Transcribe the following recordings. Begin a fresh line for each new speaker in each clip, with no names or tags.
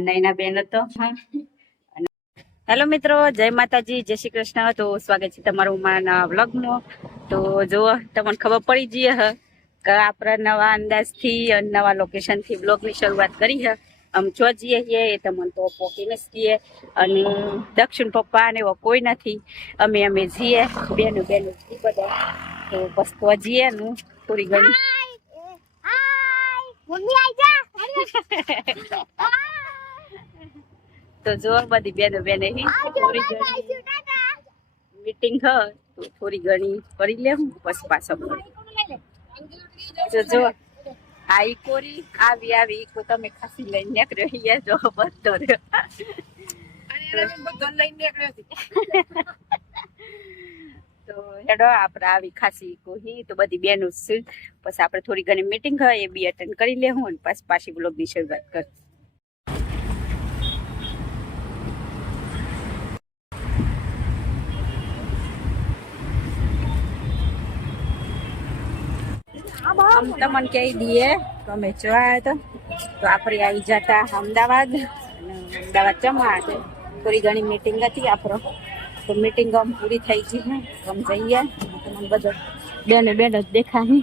નાના બેન હતો. હેલો મિત્રો જય માતાજી જય શ્રી કૃષ્ણ. તો સ્વાગત છે તમારું મારા વ્લોગમાં તો જો તમને ખબર પડી જઈએ હ કે આપણે નવા અંદાજથી અને નવા લોકેશનથી બ્લોગની શરૂઆત કરી હ. આમ જો જઈએ છીએ એ તમને તો પોકીને જ જઈએ અને દક્ષિણ પપ્પા ને એવો કોઈ નથી. અમે અમે જઈએ બેનું બેનું બધા. તો બસ તો જઈએ નું થોડી ઘણી તો જો બધી બેનો બેને હી થોડી ઘણી. મીટિંગ હ તો થોડી ઘણી કરી લે હું પછી પાછો જો જો આ ઈ કોરી આવી આવી ઈકો તમે ખાસી લઈને નીકળ્યો અહીંયા જો બધો રહ્યો. તો હેડો આપણે આવી ખાસી કોહી તો બધી બેનો છે. પછી આપણે થોડી ઘણી મીટિંગ હોય એ બી અટેન્ડ કરી લેવું અને પછી પાછી બ્લોગની શરૂઆત કર. આમ તમને કહી દઈએ અમે જોયા તો. તો આપણે આવી જતા અમદાવાદ. અમદાવાદ જમવા હતા થોડી ઘણી મીટિંગ હતી આપણો. તો મીટિંગ આમ પૂરી થઈ ગઈ હે આમ જઈએ. તમને બધો બેને બેન જ દેખાય.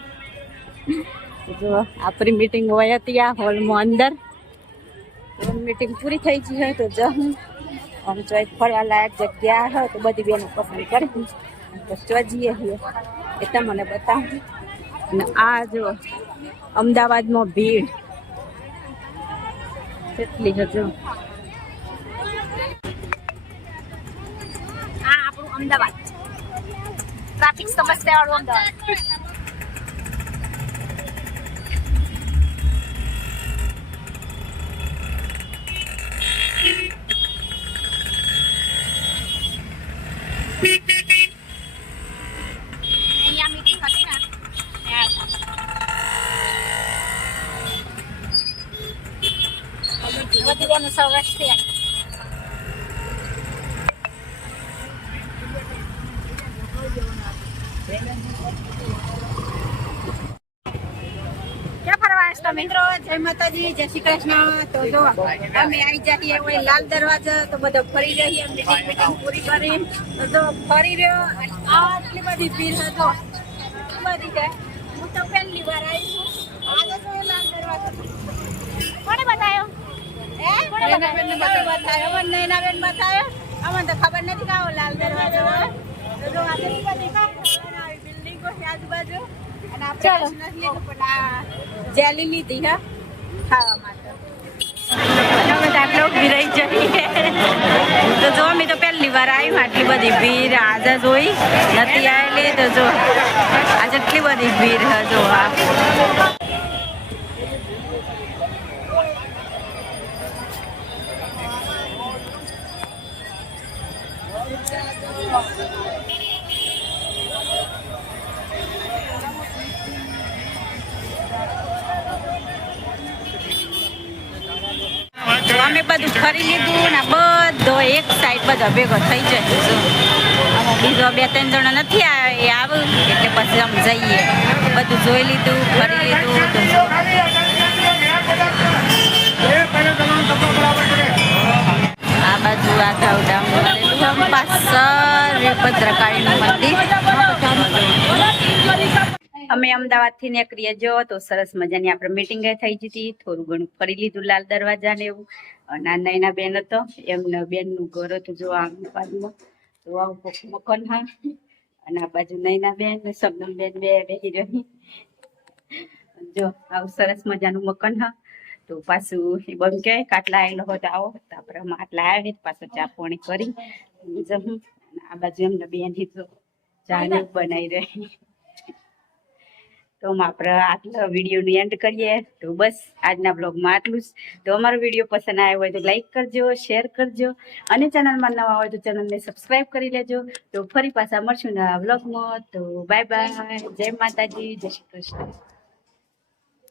જો, આપણી મીટિંગ હોય હતી આ હોલમાં અંદર મિટિંગ પૂરી થઈ ગઈ હોય તો જવું આમ એક ફરવા લાયક જગ્યા હોય તો બધી બેનો પસંદ કરી. તો જઈએ છીએ એ તમને બતાવું. અને આ જો અમદાવાદમાં ભીડ. કેટલી હજુ
અમદાવાદ. ટ્રાફિક સમસ્યા વાળું અમદાવાદ meeting હતી ને ત્યાં ક્યાં ફરવા આવ્યા
મિત્રો જય માતાજી જય શ્રી કૃષ્ણ. તો જો અમે આવી જઈએ હોય લાલ દરવાજા તો બધો ફરી રહીએ મીટિંગ મીટિંગ પૂરી કરી. તો જો ફરી રહ્યો. અને આટલી બધી ભીડ હતો. બધી છે. હું તો પહેલી વાર આવી છું. આજે તો લાલ દરવાજો.
કોને બતાવ્યો
હે
કોણે
નૈનાબેનને બતાવ્યો અમને તો ખબર નથી કે આવો લાલ દરવાજો આજુબાજુ. અને આપણે પણ આ જેલી લીધી હા. ખાવા માટે. અમે તો આટલો જઈએ. તો જો અમે તો પહેલી વાર આવી આટલી બધી ભીડ આજે જોઈ. નથી આવેલી તો જો આજે એટલી બધી ભીડ જો આ અમે બધું ફરી લીધું ને બધો એક સાઈડ બધો ભેગો થઈ જાય. બીજો બે ત્રણ જણ નથી આવે આવું, એટલે પછી અમે જઈએ બધું જોઈ લીધું, ફરી લીધું આ બાજુ આ ગાવડામ આમ પાછળ ભદ્રકાળીનું મંદિર. અમે અમદાવાદથી નીકળીએ જો તો સરસ મજાની આપણે મીટિંગ થઈ જતી. થોડું ઘણું ફરી લીધું લાલ દરવાજા ને એવું. અને એના બેન હતો. એમના બેનનું ઘર હતું જો આ બાજુમાં. તો આવું મકાન હા. અને આ બાજુ નૈના બેન ને સબનમ બેન બે બેહી રહી. જો આવું સરસ મજાનું મકાન હા. તો પાછું એ બંધ કે કાટલા આવેલો હતો આવો. તો આપણે આમાં આટલા આવે પાછું ચા પાણી કરી. જમું. આ બાજુ એમને બેની તો ચા બનાવી રહી. તો આપણે આટલો વિડીયોનું એન્ડ કરીએ. તો બસ આજના બ્લોગમાં આટલું જ. તો અમારો વીડિયો પસંદ આવ્યો હોય તો લાઈક કરજો શેર કરજો. અને ચેનલમાં નવા હોય તો ચેનલને સબસ્ક્રાઈબ કરી લેજો. તો ફરી પાછા મળશું નવા બ્લોગમાં તો બાય બાય જય માતાજી જય શ્રી કૃષ્ણ.